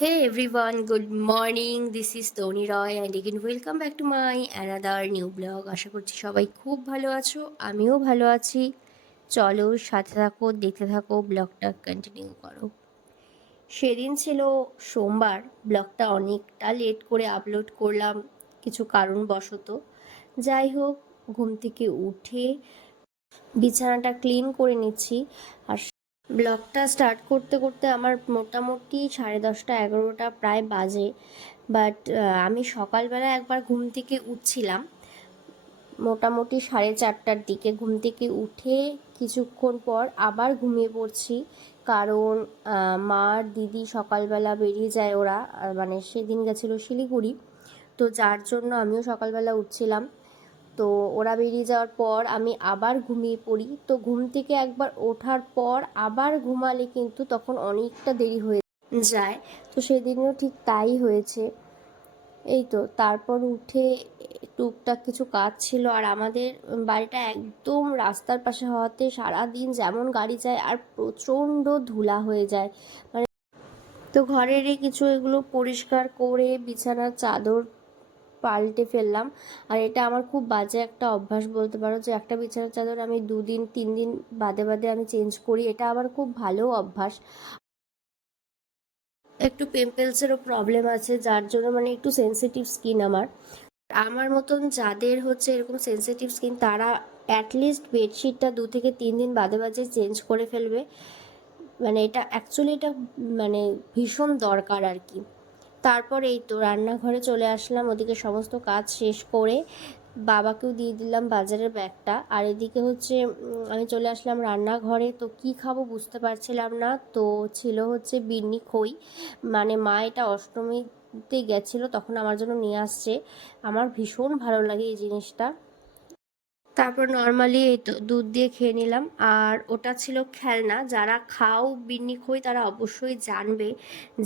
Hey everyone, good morning. This is Tony Roy and again welcome back to my another new blog. আশা করছি সবাই খুব ভালো আছো, আমিও ভালো আছি। চলো সাথে থাকো, দেখতে থাকো, ব্লগটা কন্টিনিউ করো। সেদিন ছিল সোমবার, ব্লগটা অনেকটা লেট করে আপলোড করলাম কিছু কারণবশত। যাই হোক, ঘুম থেকে উঠে বিছানাটা ক্লিন করে নিচ্ছি আর ব্লগটা স্টার্ট করতে করতে আমার মোটামুটি 10:30-11টা প্রায় বাজে। বাট আমি সকালবেলা একবার ঘুম থেকে উঠছিলাম মোটামুটি 4:30টার দিকে। ঘুম থেকে উঠে কিছুক্ষণ পর আবার ঘুমিয়ে পড়ছি, কারণ মা আর দিদি সকালবেলা বেরিয়ে যায়। ওরা মানে সেদিন গেছিলো শিলিগুড়ি, তো যার জন্য আমিও সকালবেলা উঠছিলাম। তো ওরা বেরিয়ে যাওয়ার পর আমি আবার ঘুমিয়ে পড়ি। তো ঘুম থেকে একবার ওঠার পর আবার ঘুমালে কিন্তু তখন অনেকটা দেরি হয়ে যায়। তো সেদিনও ঠিক তাই হয়েছে। এই তো তারপর উঠে টুকটাক কিছু কাজ ছিল, আর আমাদের বাড়িটা একদম রাস্তার পাশে হওয়াতে সারাদিন যেমন গাড়ি যায় আর প্রচণ্ড ধুলা হয়ে যায়। মানে তো ঘরেরই কিছু এগুলো পরিষ্কার করে বিছানার চাদর পাল্টে ফেললাম। আর এটা আমার খুব বাজে একটা অভ্যাস বলতে পারো, যে একটা বিছানার চাদর আমি 2-3 দিন বাদে বাদে আমি চেঞ্জ করি। এটা আমার খুব ভালো অভ্যাস। একটু পিম্পলসেরও প্রবলেম আছে, যার জন্য মানে একটু সেনসিটিভ স্কিন আমার। আমার মতন যাদের হচ্ছে এরকম সেনসিটিভ স্কিন, তারা অ্যাটলিস্ট বেডশিটটা 2 থেকে 3 দিন বাদে বাদে চেঞ্জ করে ফেলবে। মানে এটা অ্যাকচুয়ালি এটা মানে ভীষণ দরকার আর কি। তারপর এই তো রান্নাঘরে চলে আসলাম, ওদিকে সমস্ত কাজ শেষ করে বাবাকেও দিয়ে দিলাম বাজারের ব্যাগটা। আর এদিকে হচ্ছে আমি চলে আসলাম রান্নাঘরে। তো কি খাবো বুঝতে পারছিলাম না, তো ছিল হচ্ছে বিন্নি খই। মানে মা এটা অষ্টমীতে গেছিলো তখন আমার জন্য নিয়ে আসছে। আমার ভীষণ ভালো লাগে এই জিনিসটা। তারপর নর্মালি এই তো দুধ দিয়ে খেয়ে নিলাম। আর ওটা ছিল খেলনা। যারা খাও বিন্নি খই তারা অবশ্যই জানবে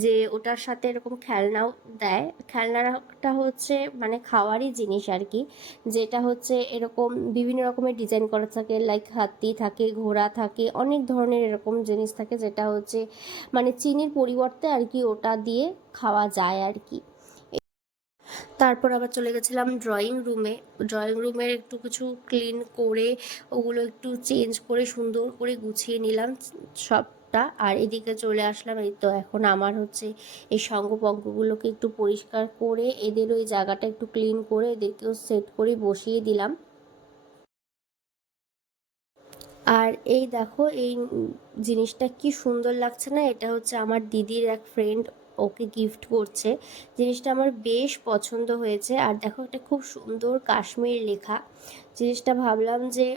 যে ওটার সাথে এরকম খেলনাও দেয়। খেলনাটা হচ্ছে মানে খাওয়ারই জিনিস আর কি, যেটা হচ্ছে এরকম বিভিন্ন রকমের ডিজাইন করা থাকে, লাইক হাতি থাকে, ঘোড়া থাকে, অনেক ধরনের এরকম জিনিস থাকে, যেটা হচ্ছে মানে চিনির পরিবর্তে আর কি ওটা দিয়ে খাওয়া যায় আর কি। তারপর আবার চলে গেছিলাম ড্রয়িং রুমে। ড্রয়িং রুমের একটু কিছু ক্লিন করে ওগুলো একটু চেঞ্জ করে সুন্দর করে গুছিয়ে নিলাম সবটা। আর এদিকে চলে আসলাম, এই তো এখন আমার হচ্ছে এই সঙ্গপঙ্গগুলোকে একটু পরিষ্কার করে এদের ওই জায়গাটা একটু ক্লিন করে এদেরকেও সেট করে বসিয়ে দিলাম। আর এই দেখো এই জিনিসটা কি সুন্দর লাগছে না? এটা হচ্ছে আমার দিদির এক ফ্রেন্ড ওকে গিফট করছে। জিনিসটা আমার বেশ পছন্দ হয়েছে। আর দেখো এটা খুব সুন্দর কাশ্মীর লেখা। জিনিসটা ভাবলাম যে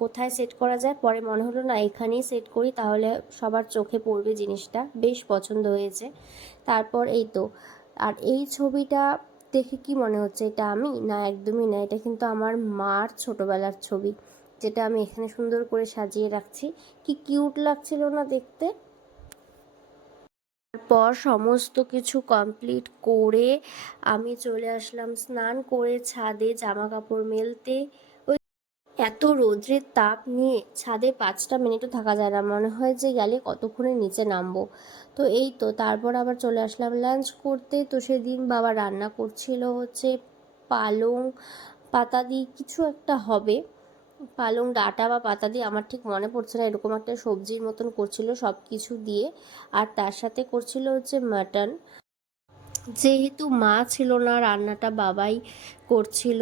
কোথায় সেট করা যায়, পরে মনে হলো না এখানেই সেট করি, তাহলে সবার চোখে পড়বে। জিনিসটা বেশ পছন্দ হয়েছে। তারপর এই তো, আর এই ছবিটা দেখে কি মনে হচ্ছে এটা আমি? না, একদমই না, এটা কিন্তু আমার মার ছোটবেলার ছবি, যেটা আমি এখানে সুন্দর করে সাজিয়ে রাখছি। কি কিউট লাগছিল না দেখতে? তারপর সমস্ত কিছু কমপ্লিট করে আমি চলে আসলাম স্নান করে ছাদে জামা কাপড় মেলতে। ওই এত রৌদ্রের তাপ নিয়ে ছাদে 5টা মিনিটও থাকা যায় না, মনে হয় যে গেলে কতক্ষণে নিচে নামবো। তো এই তো তারপর আবার চলে আসলাম লাঞ্চ করতে। তো সেদিন বাবা রান্না করছিল হচ্ছে পালং পাতা দিয়ে কিছু একটা হবে, পালং ডাঁটা বা পাতা দিয়ে, আমার ঠিক মনে পড়ছে না, এরকম একটা সবজির মতন করছিল সব কিছু দিয়ে। আর তার সাথে করছিল হচ্ছে মাটন। যেহেতু মা ছিল না, রান্নাটা বাবাই করছিল।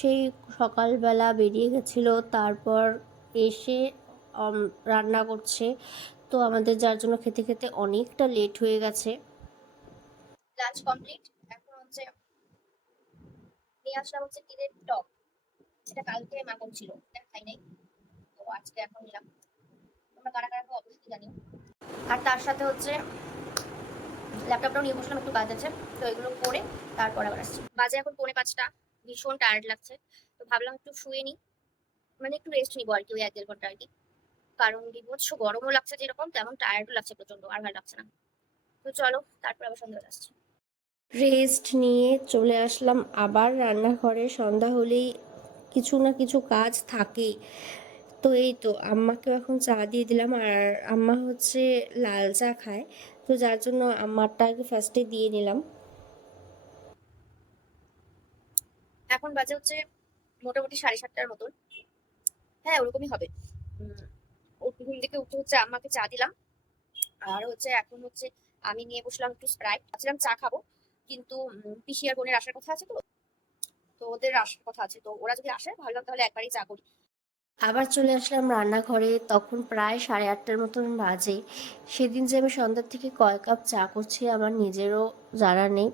সেই সকালবেলা বেরিয়ে গেছিল, তারপর এসে রান্না করছে। তো আমাদের যার জন্য খেতে খেতে অনেকটা লেট হয়ে গেছে। Lunch complete. এখন হচ্ছে নিয়ে আসলাম হচ্ছে তিলের টক। এটা কালকে মা করছিল, এটা খাই নাই, তো আজকে এখন নিলাম। তোমরা কারা কারা খাও অবশ্যই জানিও। আর তার সাথে হচ্ছে ল্যাপটপটাও নিয়ে বসলাম, একটু কাজ আছে, তো এগুলো করে তারপর আবার আসছি। বাজে এখন 4:45, ভীষণ টায়ার্ড লাগছে। তো ভাবলাম একটু শুয়ে নিই, মানে একটু রেস্ট নিবো আর কি, ওই 1-1.5 ঘন্টা আর কি। কারণ বিভৎস গরমও লাগছে যেরকম, তেমন টায়ার্ডও লাগছে প্রচন্ড, আর ভালো লাগছে না। তো চলো তারপর আবার সন্ধ্যাবেলা আসছি। রেস্ট নিয়ে চলে আসলাম আবার রান্নাঘরে। সন্ধ্যা হলেই কিছু না কিছু কাজ থাকেই। তো এই তো আম্মাকে এখন চা দিয়ে দিলাম, আর আম্মা হচ্ছে লাল চা খায়। তো তো যার জন্য আমারটা আগে ফার্স্টে দিয়ে নিলাম। এখন বাজে হচ্ছে মোটামুটি 7:30টার মতন। হ্যাঁ, ওরকমই হবে। ঘুম থেকে উঠে হচ্ছে আম্মাকে চা দিলাম। আর হচ্ছে এখন হচ্ছে আমি নিয়ে বসলাম একটু স্প্রাইট, ভাবছিলাম চা খাবো, কিন্তু পিসি আর বোনের আসার কথা আছে, তো তো ওদের আসার কথা আছে, তো ওরা যদি আসে ভাবলাম তাহলে একবারই চা করি। আবার চলে আসলাম রান্নাঘরে, তখন প্রায় 8:30টার মতন বাজে। সেদিন যে আমি সন্ধ্যার থেকে কয় কাপ চা করছি আমার নিজেরও জানা নেই।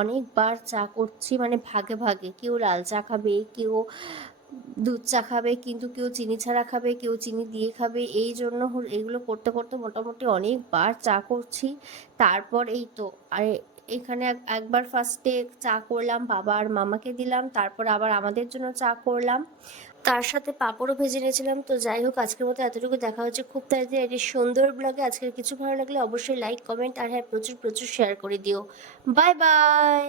অনেকবার চা করছি, মানে ভাগে ভাগে, কেউ লাল চা খাবে, কেউ দুধ চা খাবে, কিন্তু কেউ চিনি ছাড়া খাবে, কেউ চিনি দিয়ে খাবে। এই জন্য এগুলো করতে করতে মোটামুটি অনেকবার চা করছি। তারপর এই তো, আর এখানে একবার ফার্স্টে চা করলাম, বাবা আর মামাকে দিলাম, তারপর আবার আমাদের জন্য চা করলাম, তার সাথে পাঁপড়ও ভেজে নিয়েছিলাম। তো যাই হোক, আজকের মতো এতটুকু। দেখা হচ্ছে খুব তাড়াতাড়ি একটি সুন্দর ব্লগে। আজকের কিছু ভালো লাগলে অবশ্যই লাইক, কমেন্ট আর হ্যাঁ, প্রচুর প্রচুর শেয়ার করে দিও। Bye bye.